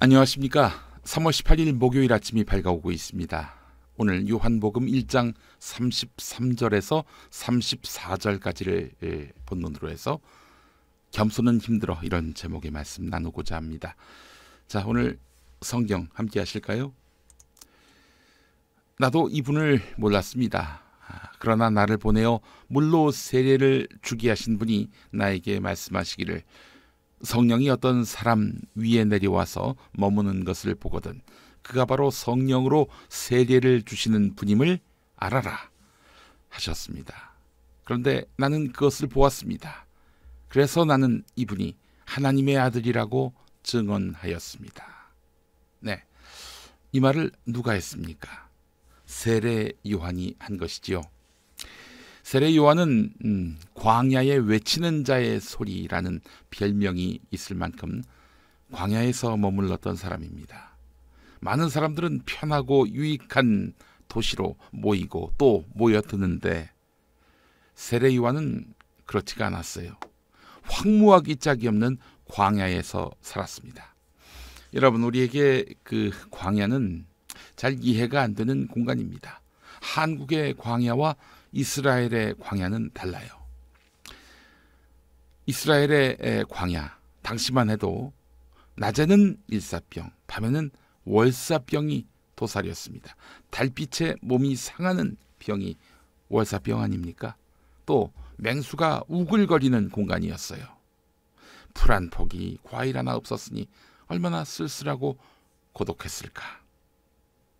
안녕하십니까. 3월 18일 목요일 아침이 밝아오고 있습니다. 오늘 요한복음 1장 33절에서 34절까지를 본문으로 해서 겸손은 힘들어, 이런 제목의 말씀 나누고자 합니다. 자, 오늘 성경 함께 하실까요? 나도 이분을 몰랐습니다. 그러나 나를 보내어 물로 세례를 주게 하신 분이 나에게 말씀하시기를, 성령이 어떤 사람 위에 내려와서 머무는 것을 보거든 그가 바로 성령으로 세례를 주시는 분임을 알아라 하셨습니다. 그런데 나는 그것을 보았습니다. 그래서 나는 이분이 하나님의 아들이라고 증언하였습니다. 네, 이 말을 누가 했습니까? 세례 요한이 한 것이지요. 세례 요한은 광야에 외치는 자의 소리라는 별명이 있을 만큼 광야에서 머물렀던 사람입니다. 많은 사람들은 편하고 유익한 도시로 모이고 또 모여드는데 세례 요한은 그렇지가 않았어요. 황무하기 짝이 없는 광야에서 살았습니다. 여러분, 우리에게 그 광야는 잘 이해가 안 되는 공간입니다. 한국의 광야와 이스라엘의 광야는 달라요. 이스라엘의 광야, 당시만 해도 낮에는 일사병, 밤에는 월사병이 도살이었습니다. 달빛에 몸이 상하는 병이 월사병 아닙니까? 또 맹수가 우글거리는 공간이었어요. 풀 한 포기, 과일 하나 없었으니 얼마나 쓸쓸하고 고독했을까.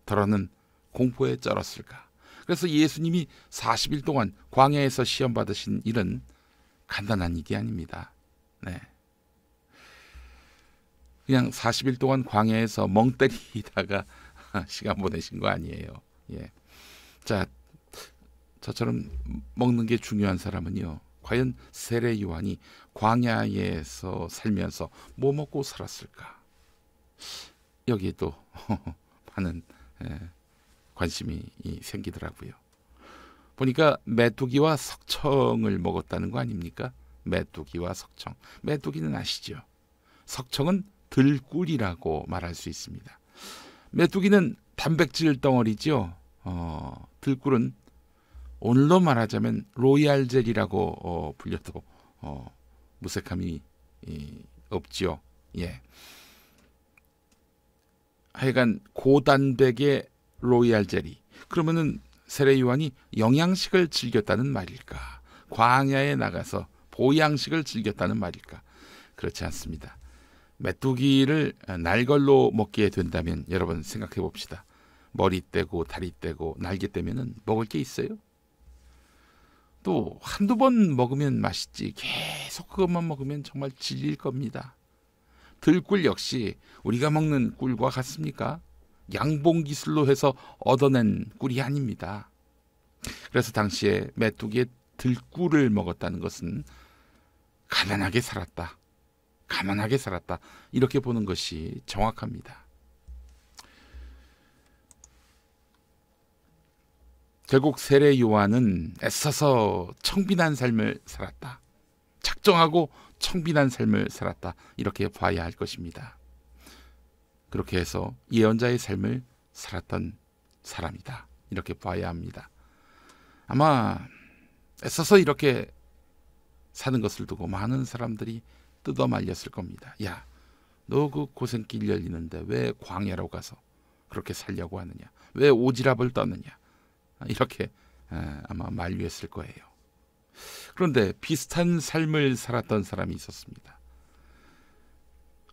더러는 공포에 쩔었을까. 그래서 예수님이 40일 동안 광야에서 시험 받으신 일은 간단한 일이 아닙니다. 네. 그냥 40일 동안 광야에서 멍 때리다가 시간 보내신 거 아니에요. 예. 자, 저처럼 먹는 게 중요한 사람은요, 과연 세례 요한이 광야에서 살면서 뭐 먹고 살았을까? 여기에도 많은 관심이 생기더라고요. 보니까 메뚜기와 석청을 먹었다는 거 아닙니까? 메뚜기와 석청. 메뚜기는 아시죠? 석청은 들꿀이라고 말할 수 있습니다. 메뚜기는 단백질 덩어리죠. 들꿀은 오늘로 말하자면 로얄 젤이라고 불려도 무색함이 없지요. 예. 하여간 고단백의 로얄 젤리. 그러면은 세례 요한이 영양식을 즐겼다는 말일까? 광야에 나가서 보양식을 즐겼다는 말일까? 그렇지 않습니다. 메뚜기를 날걸로 먹게 된다면 여러분 생각해 봅시다. 머리 떼고 다리 떼고 날개 떼면은 먹을 게 있어요? 또 한두 번 먹으면 맛있지 계속 그것만 먹으면 정말 질릴 겁니다. 들꿀 역시 우리가 먹는 꿀과 같습니까? 양봉기술로 해서 얻어낸 꿀이 아닙니다. 그래서 당시에 메뚜기의 들꿀을 먹었다는 것은 가난하게 살았다, 가난하게 살았다, 이렇게 보는 것이 정확합니다. 결국 세례 요한은 애써서 청빈한 삶을 살았다, 작정하고 청빈한 삶을 살았다, 이렇게 봐야 할 것입니다. 그렇게 해서 예언자의 삶을 살았던 사람이다, 이렇게 봐야 합니다. 아마 애써서 이렇게 사는 것을 두고 많은 사람들이 뜯어 말렸을 겁니다. 야, 너 그 고생길 열리는데 왜 광야로 가서 그렇게 살려고 하느냐, 왜 오지랖을 떠느냐, 이렇게 아마 만류했을 거예요. 그런데 비슷한 삶을 살았던 사람이 있었습니다.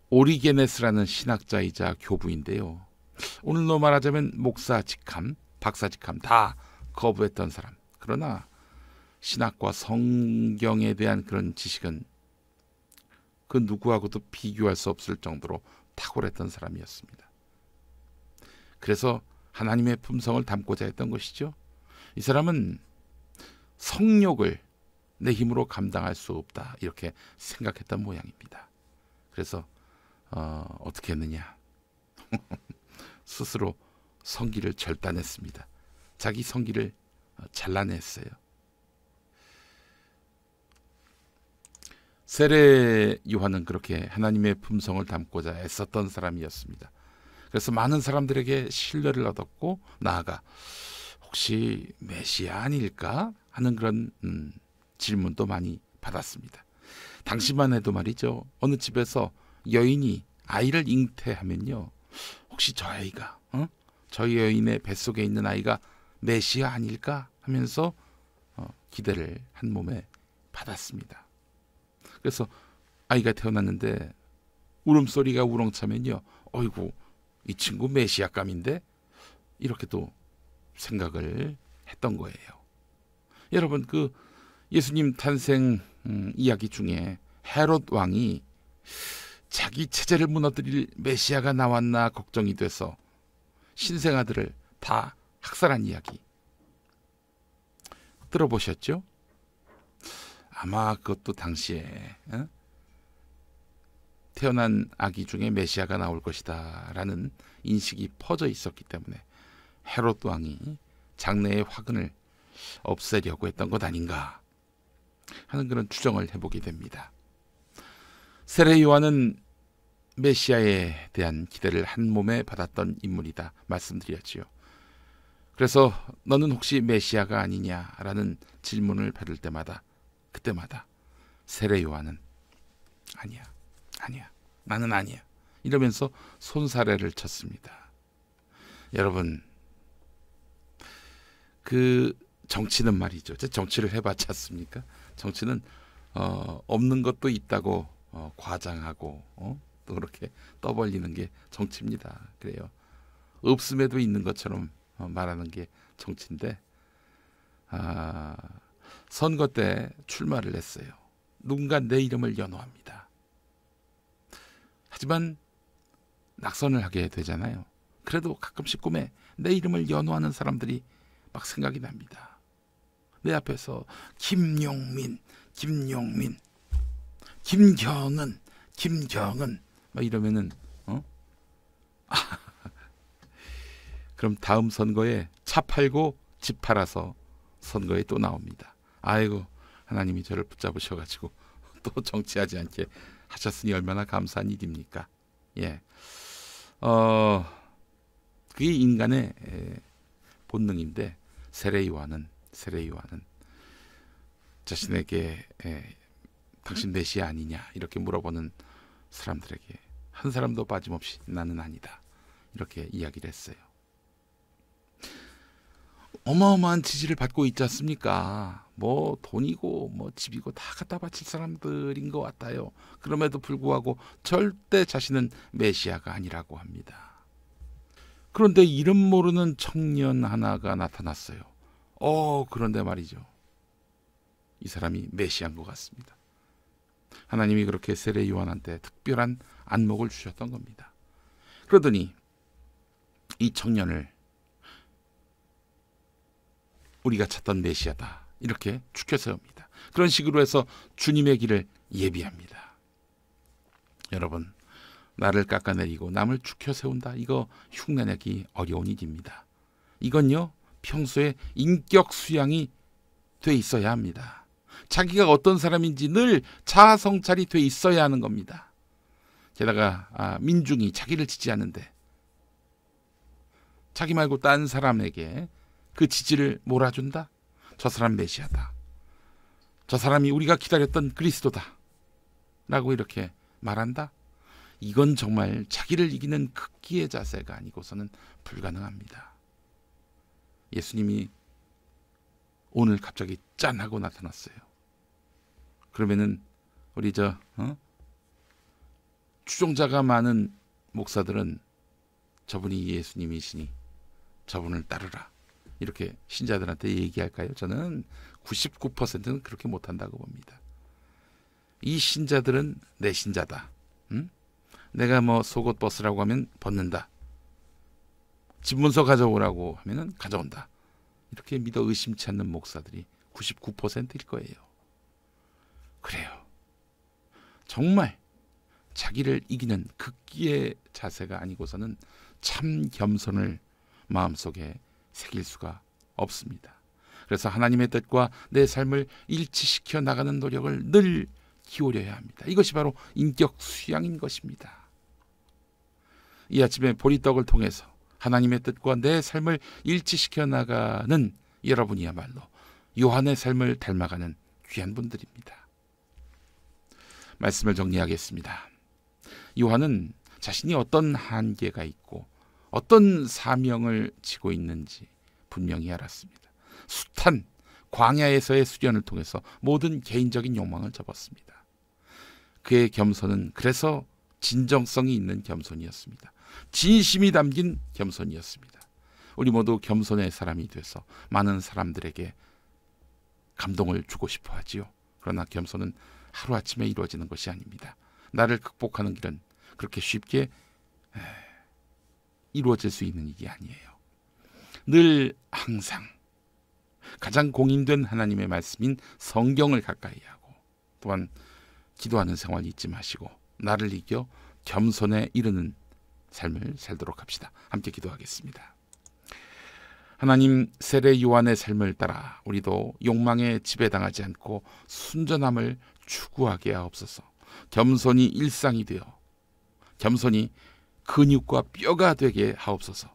오리게네스라는 신학자이자 교부인데요. 오늘로 말하자면 목사 직함, 박사 직함 다 거부했던 사람. 그러나 신학과 성경에 대한 그런 지식은 그 누구하고도 비교할 수 없을 정도로 탁월했던 사람이었습니다. 그래서 하나님의 품성을 담고자 했던 것이죠. 이 사람은 성욕을 내 힘으로 감당할 수 없다, 이렇게 생각했던 모양입니다. 그래서 어떻게 했느냐? 스스로 성기를 절단했습니다. 자기 성기를 잘라냈어요. 세례 요한은 그렇게 하나님의 품성을 담고자 애썼던 사람이었습니다. 그래서 많은 사람들에게 신뢰를 얻었고 나아가 혹시 메시아 아닐까 하는 그런 질문도 많이 받았습니다. 당시만 해도 말이죠. 어느 집에서 여인이 아이를 잉태하면요. 혹시 저 아이가 저 여인의 뱃속에 있는 아이가 메시아 아닐까 하면서 기대를 한 몸에 받았습니다. 그래서 아이가 태어났는데 울음소리가 우렁차면요. 어이구 이 친구 메시아감인데 이렇게 또 생각을 했던 거예요. 여러분 그 예수님 탄생 이야기 중에 헤롯 왕이 자기 체제를 무너뜨릴 메시아가 나왔나 걱정이 돼서 신생아들을 다 학살한 이야기 들어보셨죠? 아마 그것도 당시에 태어난 아기 중에 메시아가 나올 것이다 라는 인식이 퍼져 있었기 때문에 헤롯 왕이 장래의 화근을 없애려고 했던 것 아닌가 하는 그런 추정을 해보게 됩니다. 세례 요한은 메시아에 대한 기대를 한 몸에 받았던 인물이다 말씀드렸지요. 그래서 너는 혹시 메시아가 아니냐라는 질문을 받을 때마다 그때마다 세례 요한은 아니야 나는 아니야 이러면서 손사래를 쳤습니다. 여러분 그 정치는 말이죠. 정치를 해봤지 않습니까? 정치는 없는 것도 있다고 과장하고 또 그렇게 떠벌리는 게 정치입니다. 그래요. 없음에도 있는 것처럼 말하는 게 정치인데 선거 때 출마를 했어요. 누군가 내 이름을 연호합니다. 하지만 낙선을 하게 되잖아요. 그래도 가끔씩 꿈에 내 이름을 연호하는 사람들이 막 생각이 납니다. 내 앞에서 김용민, 김경은 막 이러면은 그럼 다음 선거에 차 팔고 집 팔아서 선거에 또 나옵니다. 아이고 하나님이 저를 붙잡으셔가지고 또 정치하지 않게 하셨으니 얼마나 감사한 일입니까? 예, 그게 인간의 본능인데 세례 요한은 자신에게 당신 메시아 아니냐 이렇게 물어보는 사람들에게 한 사람도 빠짐없이 나는 아니다 이렇게 이야기를 했어요. 어마어마한 지지를 받고 있지 않습니까? 뭐 돈이고 뭐 집이고 다 갖다 바칠 사람들인 것 같아요. 그럼에도 불구하고 절대 자신은 메시아가 아니라고 합니다. 그런데 이름 모르는 청년 하나가 나타났어요. 그런데 말이죠. 이 사람이 메시아인 것 같습니다. 하나님이 그렇게 세례 요한한테 특별한 안목을 주셨던 겁니다. 그러더니 이 청년을 우리가 찾던 메시아다 이렇게 축혀 세웁니다. 그런 식으로 해서 주님의 길을 예비합니다. 여러분 나를 깎아내리고 남을 축혀 세운다 이거 흉내내기 어려운 일입니다. 이건요 평소에 인격 수양이 돼 있어야 합니다. 자기가 어떤 사람인지 늘 자아 성찰이 돼 있어야 하는 겁니다. 게다가 민중이 자기를 지지하는데 자기 말고 딴 사람에게 그 지지를 몰아준다. 저 사람 메시아다. 저 사람이 우리가 기다렸던 그리스도다. 라고 이렇게 말한다. 이건 정말 자기를 이기는 극기의 자세가 아니고서는 불가능합니다. 예수님이 오늘 갑자기 짠 하고 나타났어요. 그러면은 우리 추종자가 많은 목사들은 저분이 예수님이시니 저분을 따르라 이렇게 신자들한테 얘기할까요? 저는 99%는 그렇게 못한다고 봅니다. 이 신자들은 내 신자다. 내가 뭐 속옷 벗으라고 하면 벗는다. 집문서 가져오라고 하면은 가져온다. 이렇게 믿어 의심치 않는 목사들이 99%일 거예요. 그래요. 정말 자기를 이기는 극기의 자세가 아니고서는 참 겸손을 마음속에 새길 수가 없습니다. 그래서 하나님의 뜻과 내 삶을 일치시켜 나가는 노력을 늘 기울여야 합니다. 이것이 바로 인격 수양인 것입니다. 이 아침에 보리떡을 통해서 하나님의 뜻과 내 삶을 일치시켜 나가는 여러분이야말로 요한의 삶을 닮아가는 귀한 분들입니다. 말씀을 정리하겠습니다. 요한은 자신이 어떤 한계가 있고 어떤 사명을 지고 있는지 분명히 알았습니다. 숱한 광야에서의 수련을 통해서 모든 개인적인 욕망을 접었습니다. 그의 겸손은 그래서 진정성이 있는 겸손이었습니다. 진심이 담긴 겸손이었습니다. 우리 모두 겸손의 사람이 돼서 많은 사람들에게 감동을 주고 싶어 하지요. 그러나 겸손은 하루아침에 이루어지는 것이 아닙니다. 나를 극복하는 길은 그렇게 쉽게 이루어질 수 있는 일이 아니에요. 늘 항상 가장 공인된 하나님의 말씀인 성경을 가까이 하고 또한 기도하는 생활 잊지 마시고 나를 이겨 겸손에 이르는 삶을 살도록 합시다. 함께 기도하겠습니다. 하나님, 세례 요한의 삶을 따라 우리도 욕망에 지배당하지 않고 순전함을 추구하게 하옵소서. 겸손이 일상이 되어 겸손이 근육과 뼈가 되게 하옵소서.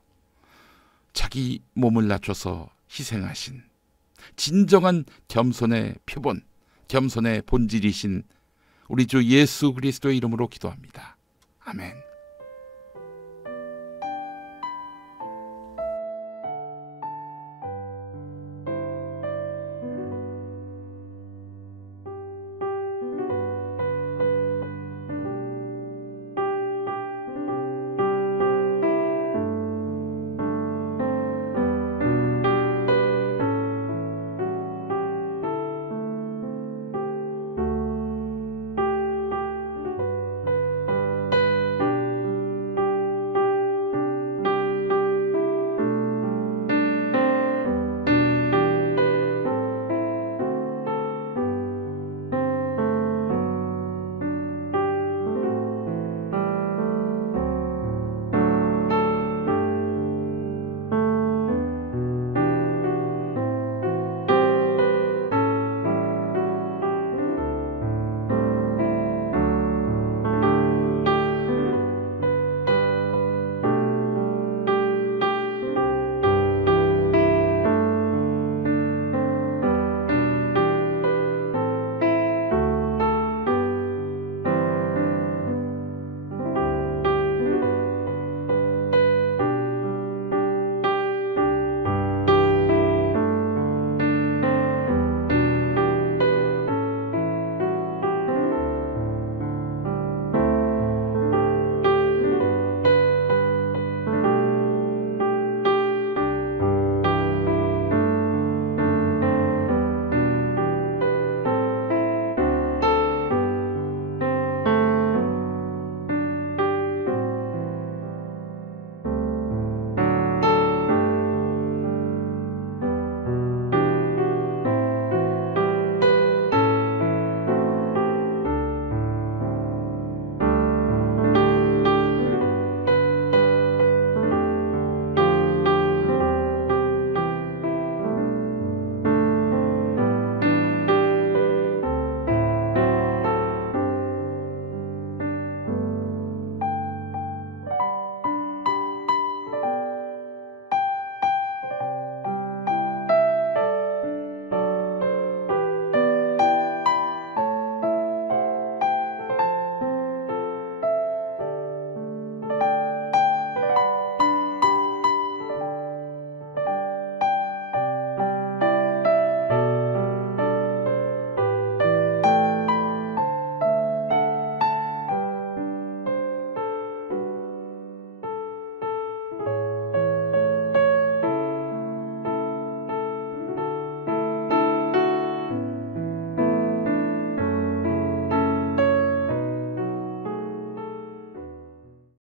자기 몸을 낮춰서 희생하신 진정한 겸손의 표본, 겸손의 본질이신 우리 주 예수 그리스도의 이름으로 기도합니다. 아멘.